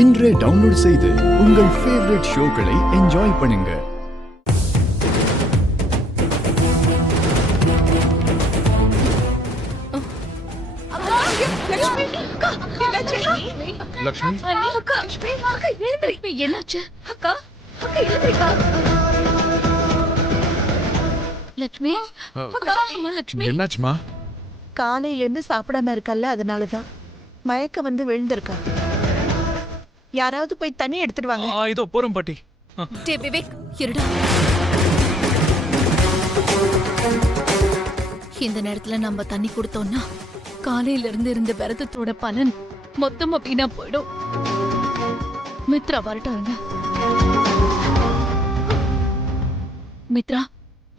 இன்றே டவுன்லோட் செய்து உங்கள் ஃபேவரட் ஷோக்களை என்ஜாய் பண்ணுங்க. என்னாச்சுமா? காலையில இருந்து சாப்பிடாம இருக்கல்ல, அதனாலதான் மயக்க வந்து விழுந்திருக்கா. யாராவது போய் தண்ணி எடுத்துட்டு வாங்க. இதோ போறோம் பாட்டி. டேய் விவேக், இருடா. இந்த நேரத்துல நம்ம தண்ணி கொடுத்தோம்னா காலையில இருந்து இருந்த விரதத்தோட பலன் மொத்தமா வீணா போயிடும். மித்ரா வரட்டாருங்க. மித்ரா,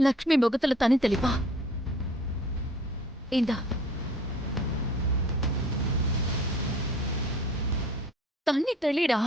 லக்ஷ்மி முகத்துல தண்ணி தெளிப்பா. இந்தா தண்ணி தெளிடா.